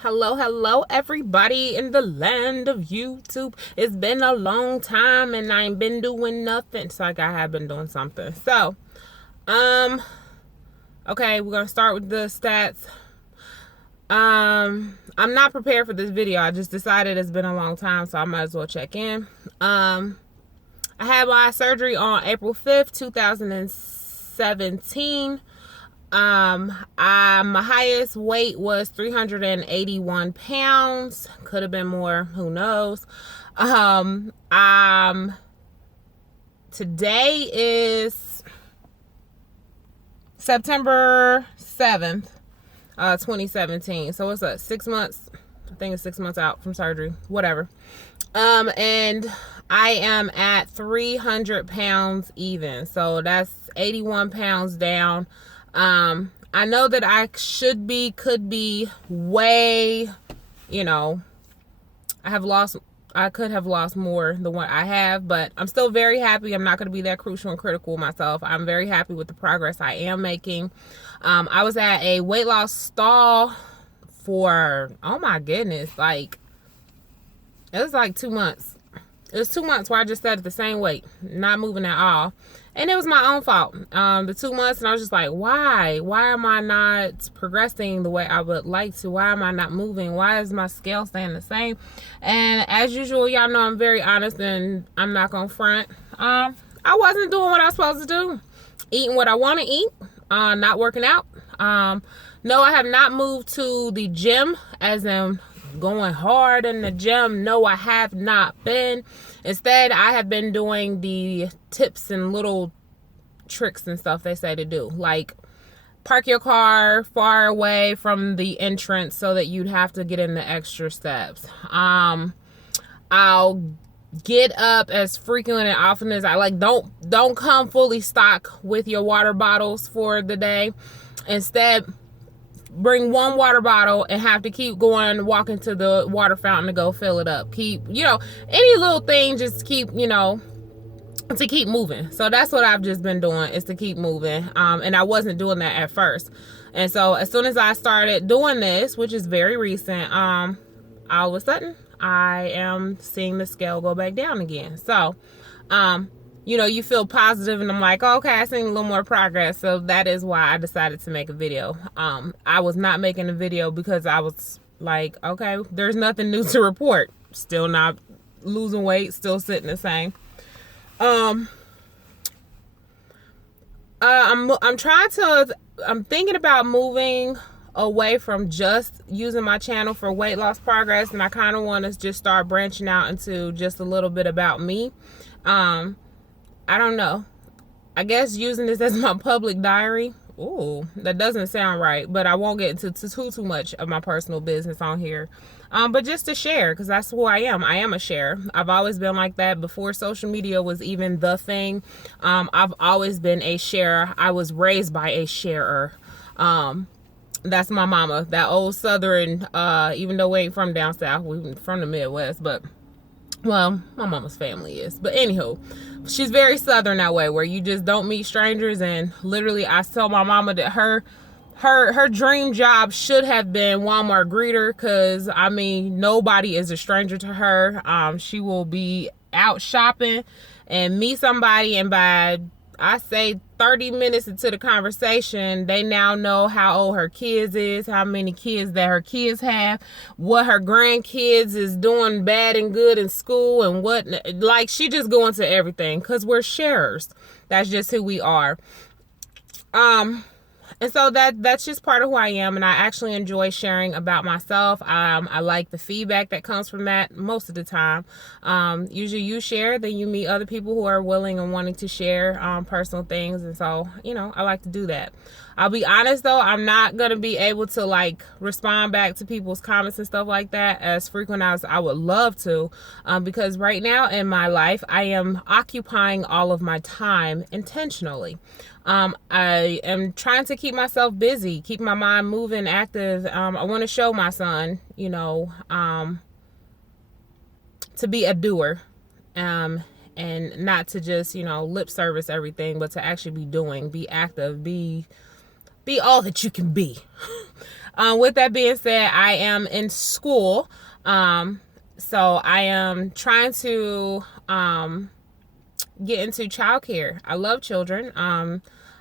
Hello, everybody in the land of YouTube. It's been a long time and I ain't been doing nothing. So I have been doing something. So, okay, we're gonna start with the stats. I'm not prepared for this video. I just decided it's been a long time, so I might as well check in. I had my surgery on April 5th, 2017. My highest weight was 381 pounds. Could have been more, who knows. Today is September 7th, 2017. So what's that? 6 months. I think it's 6 months out from surgery. Whatever. And I am at 300 pounds even. So that's 81 pounds down. I know that I could be way, I could have lost more than what I have, but I'm still very happy. I'm not going to be that crucial and critical of myself. I'm very happy with the progress I am making. I was at a weight loss stall for, oh my goodness, it was like 2 months. It was 2 months where I just stayed at the same weight, not moving at all. And it was my own fault. The 2 months, and I was just like, why? Why am I not progressing the way I would like to? Why am I not moving? Why is my scale staying the same? And as usual, y'all know I'm very honest and I'm not going to front. I wasn't doing what I was supposed to do. Eating what I want to eat. Not working out. No, I have not moved to the gym, as in going hard in the gym. No, I have not been. Instead, I have been doing the tips and little tricks and stuff they say to do, like park your car far away from the entrance so that you'd have to get in the extra steps. I'll get up as frequent and often as I like. Don't come fully stocked with your water bottles for the day. Instead, bring one water bottle and have to keep going, walking to the water fountain to go fill it up. Keep, any little thing, just keep, to keep moving. So that's what I've just been doing, is to keep moving. And I wasn't doing that at first. And so as soon as I started doing this, which is very recent, all of a sudden I am seeing the scale go back down again. So, you feel positive, and I'm like, oh, okay, I seen a little more progress. So that is why I decided to make a video. I was not making a video because I was like, okay, there's nothing new to report. Still not losing weight, still sitting the same. I'm thinking about moving away from just using my channel for weight loss progress, and I kind of want to just start branching out into just a little bit about me. I don't know. I guess using this as my public diary. Ooh, that doesn't sound right, but I won't get into too much of my personal business on here. But just to share, because that's who I am. I am a sharer. I've always been like that before social media was even the thing. I've always been a sharer. I was raised by a sharer. That's my mama, that old Southern, even though we ain't from down south, we're from the Midwest, but well, my mama's family is. But anywho, she's very Southern that way, where you just don't meet strangers. And literally, I tell my mama that her dream job should have been Walmart greeter, because I mean, nobody is a stranger to her. She will be out shopping and meet somebody, and by, I say, 30 minutes into the conversation, they now know how old her kids is, how many kids that her kids have, what her grandkids is doing bad and good in school, and what, like, she just go into everything, because we're sharers. That's just who we are. And so that's just part of who I am, and I actually enjoy sharing about myself. I like the feedback that comes from that most of the time. Usually you share, then you meet other people who are willing and wanting to share personal things, and so, I like to do that. I'll be honest though, I'm not going to be able to respond back to people's comments and stuff like that as frequent as I would love to, because right now in my life, I am occupying all of my time intentionally. I am trying to keep myself busy, keep my mind moving, active. I want to show my son, to be a doer, and not to just, lip service everything, but to actually be doing, be active, be all that you can be. With that being said, I am in school. So I am trying to get into childcare. I love children.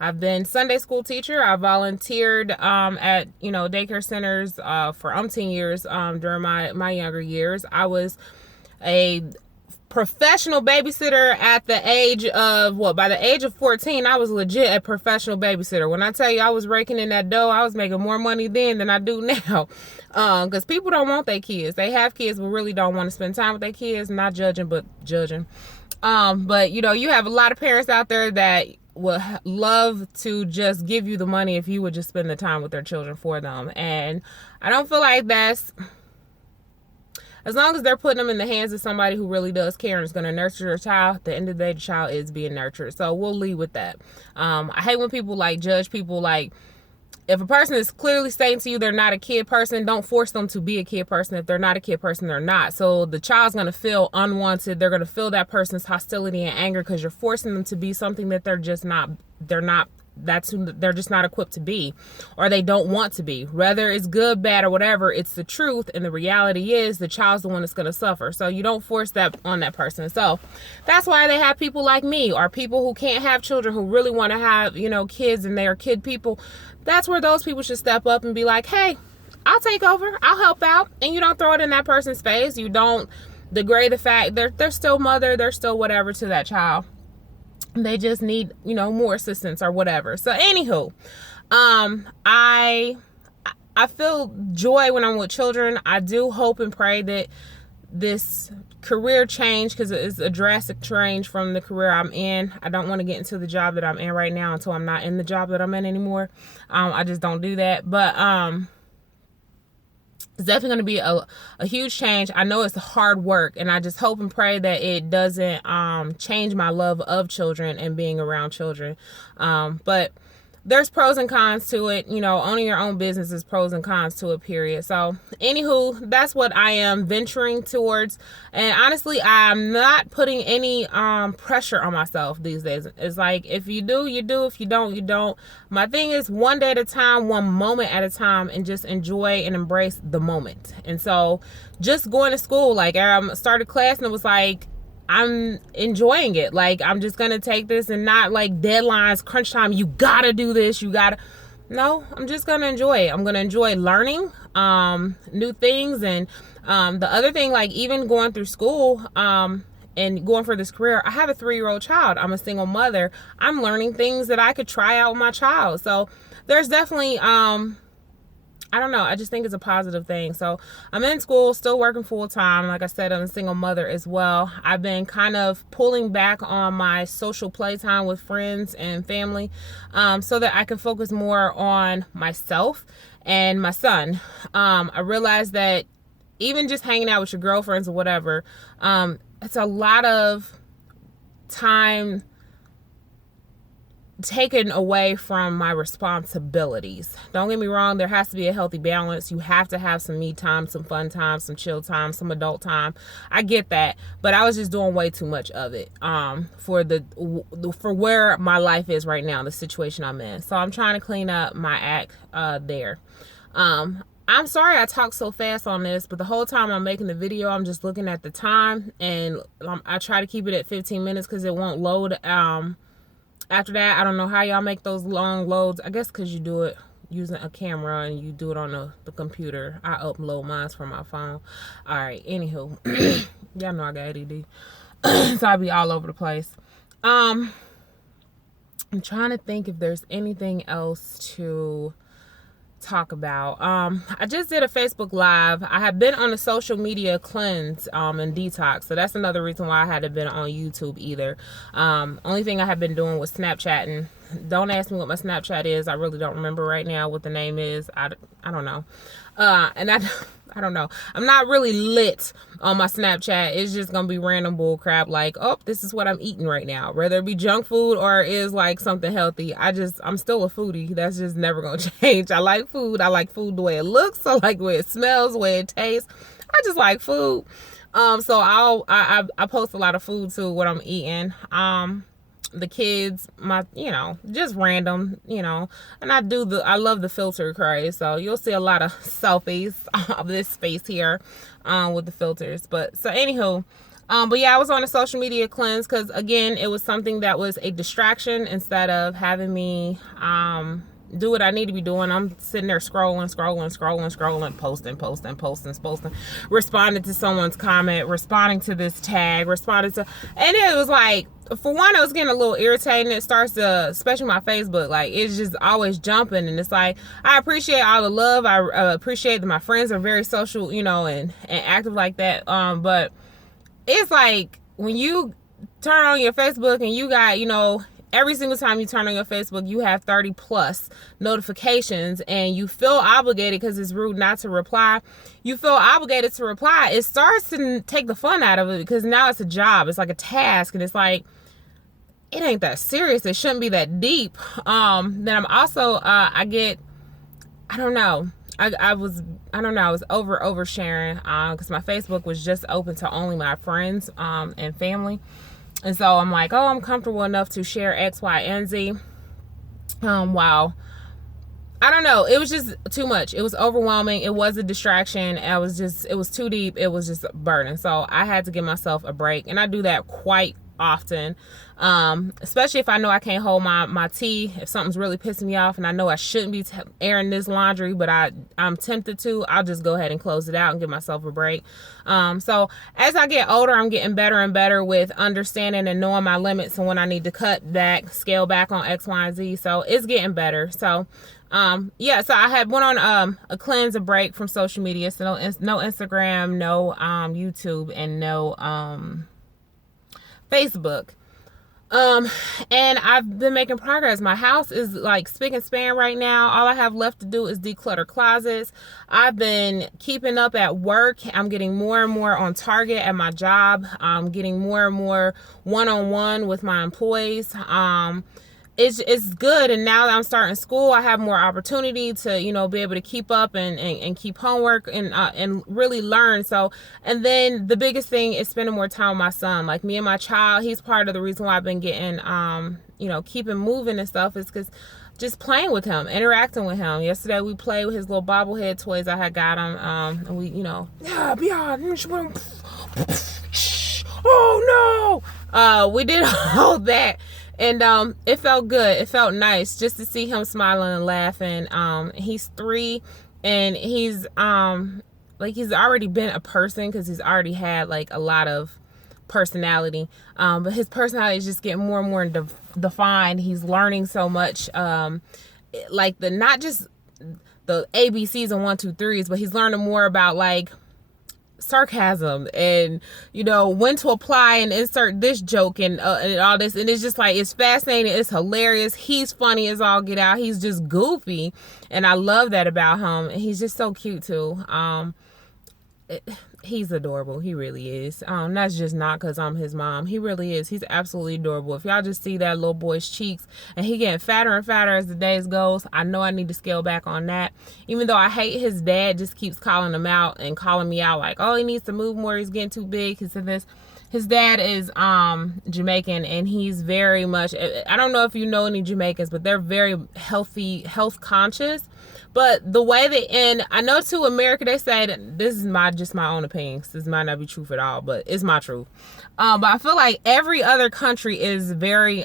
I've been Sunday school teacher. I volunteered at daycare centers for umpteen years during my younger years. I was a professional babysitter at the age of by the age of 14. I was legit a professional babysitter. When I tell you I was raking in that dough, I was making more money then than I do now. Because people don't want their kids. They have kids but really don't want to spend time with their kids. Not judging, but judging. But you have a lot of parents out there that would love to just give you the money if you would just spend the time with their children for them. And I don't feel like that's, as long as they're putting them in the hands of somebody who really does care and is going to nurture their child, at the end of the day, the child is being nurtured. So we'll leave with that. I hate when people judge people. If a person is clearly saying to you they're not a kid person, don't force them to be a kid person. If they're not a kid person, they're not. So the child's going to feel unwanted. They're going to feel that person's hostility and anger because you're forcing them to be something that they're just not they're just not equipped to be, or they don't want to be. Whether it's good, bad, or whatever, it's the truth, and the reality is the child's the one that's going to suffer. So you don't force that on that person. So that's why they have people like me, or people who can't have children who really want to have kids, and they are kid people. That's where those people should step up and be like, hey, I'll take over, I'll help out. And you don't throw it in that person's face. You don't degrade the fact they're still mother, they're still whatever to that child. They just need, more assistance or whatever. So anywho, I feel joy when I'm with children. I do hope and pray that this career change, because it's a drastic change from the career I'm in. I don't want to get into the job that I'm in right now until I'm not in the job that I'm in anymore. I just don't do that. But it's definitely going to be a huge change. I know it's hard work, and I just hope and pray that it doesn't change my love of children and being around children. But there's pros and cons to it. Owning your own business is pros and cons to it, period. So anywho, that's what I am venturing towards. And honestly, I'm not putting any pressure on myself these days. It's like, if you do, you do. If you don't, you don't. My thing is one day at a time, one moment at a time, and just enjoy and embrace the moment. And so just going to school, I started class and it was like, I'm enjoying it. I'm just going to take this and not deadlines, crunch time. You got to do this. No, I'm just going to enjoy it. I'm going to enjoy learning new things. And the other thing, even going through school and going for this career, I have a 3-year-old child. I'm a single mother. I'm learning things that I could try out with my child. So there's definitely, I don't know. I just think it's a positive thing. So I'm in school, still working full time. Like I said, I'm a single mother as well. I've been kind of pulling back on my social playtime with friends and family so that I can focus more on myself and my son. I realized that even just hanging out with your girlfriends or whatever, it's a lot of time taken away from my responsibilities. Don't get me wrong, there has to be a healthy balance. You have to have some me time, some fun time, some chill time, some adult time. I get that, but I was just doing way too much of it for where my life is right now, the situation I'm in. So I'm trying to clean up my act there. I'm sorry I talk so fast on this, but the whole time I'm making the video, I'm just looking at the time, and I try to keep it at 15 minutes because it won't load. After that, I don't know how y'all make those long loads. I guess because you do it using a camera and you do it on the computer. I upload mine from my phone. All right, anywho. Y'all know I got ADD. So I'll be all over the place. I'm trying to think if there's anything else to talk about. I just did a Facebook Live. I have been on a social media cleanse and detox, so that's another reason why I hadn't been on YouTube either. Only thing I have been doing was Snapchatting. Don't ask me what my Snapchat is. I really don't remember right now what the name is. I don't know. And I don't know. I'm not really lit on my Snapchat. It's just gonna be random bull crap oh, this is what I'm eating right now. Whether it be junk food or is something healthy. I'm still a foodie. That's just never gonna change. I like food. I like food the way it looks. I like the way it smells, the way it tastes. I just like food. So I post a lot of food too, what I'm eating. the kids, my, just random, and I love the filter craze. So you'll see a lot of selfies of this space here, with the filters. But so anywho, but yeah, I was on a social media cleanse because again, it was something that was a distraction instead of having me, do what I need to be doing. I'm sitting there scrolling, posting, responding to someone's comment, responding to this tag, and it was like, for one, it was getting a little irritating. It starts to, especially my Facebook, like it's just always jumping, and it's like, I appreciate all the love. I appreciate that my friends are very social, and active like that. But it's like when you turn on your Facebook and you got, every single time you turn on your Facebook, you have 30 plus notifications, and you feel obligated because it's rude not to reply. You feel obligated to reply. It starts to take the fun out of it because now it's a job. It's like a task, and it's like, it ain't that serious. It shouldn't be that deep. Then I'm also, I don't know. I was oversharing, because my Facebook was just open to only my friends, and family. And so I'm like, oh, I'm comfortable enough to share X, Y, and Z. Wow. I don't know. It was just too much. It was overwhelming. It was a distraction. It was too deep. It was just a burden. So I had to give myself a break. And I do that quite often. Especially if I know I can't hold my tea, if something's really pissing me off and I know I shouldn't be airing this laundry, but I'm tempted to, I'll just go ahead and close it out and give myself a break. So as I get older, I'm getting better and better with understanding and knowing my limits and when I need to cut back, scale back on X, Y, and Z. So it's getting better. So yeah, so I had went on a cleanse, a break from social media. So no Instagram, no YouTube, and no Facebook. And I've been making progress. My house is like spick and span right now. All I have left to do is declutter closets. I've been keeping up at work. I'm getting more and more on target at my job. I'm getting more and more one-on-one with my employees. It's good. And now that I'm starting school, I have more opportunity to, be able to keep up and keep homework and really learn. So, and then the biggest thing is spending more time with my son. Like me and my child, he's part of the reason why I've been getting, keeping moving and stuff, is because just playing with him, interacting with him. Yesterday we played with his little bobblehead toys I had got him. And we, oh no! We did all that. And it felt good. It felt nice just to see him smiling and laughing. He's 3, and he's he's already been a person because he's already had like a lot of personality. But his personality is just getting more and more defined. He's learning so much, like not just the ABCs and 1, 2, 3s, but he's learning more about like sarcasm and when to apply and insert this joke and all this, and it's just like, it's fascinating, it's hilarious, he's funny as all get out, he's just goofy, and I love that about him. He's just so cute too. He's adorable. He really is. That's just not because I'm his mom. He really is. He's absolutely adorable. If y'all just see that little boy's cheeks, and he getting fatter and fatter as the days goes, I know I need to scale back on that. Even though I hate his dad just keeps calling him out and calling me out like, oh, he needs to move more, he's getting too big, he said this. His dad is Jamaican, and he's very much, I don't know if you know any Jamaicans, but they're very health conscious. But the way that, and I know to America, they say that, this is just my own opinion, this might not be truth at all, but it's my truth. But I feel like every other country is very,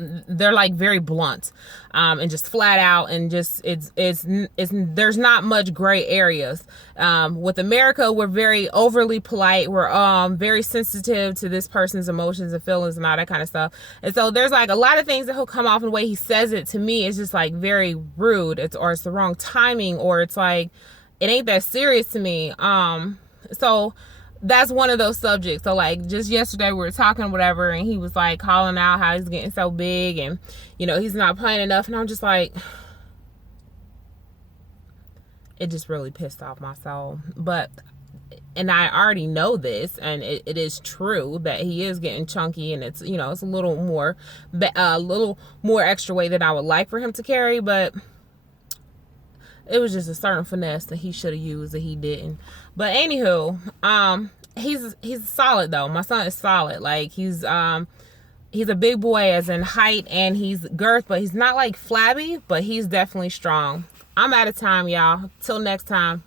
they're like very blunt, and just flat out, and just it's there's not much gray areas. With America, we're very overly polite. We're very sensitive to this person's emotions and feelings and all that kind of stuff. And so there's like a lot of things that he'll come off, and the way he says it to me is just like very rude. It's the wrong timing, or it's like, it ain't that serious to me. So that's one of those subjects. So like just yesterday we were talking whatever, and he was like calling out how he's getting so big, and he's not playing enough, and I'm just like, it just really pissed off my soul. And I already know this, and it is true that he is getting chunky, and it's it's a little more extra weight than I would like for him to carry, but it was just a certain finesse that he should have used that he didn't. But anywho, he's solid though. My son is solid. Like he's He's a big boy as in height, and he's girth, but he's not like flabby, but he's definitely strong. I'm out of time, y'all. Till next time.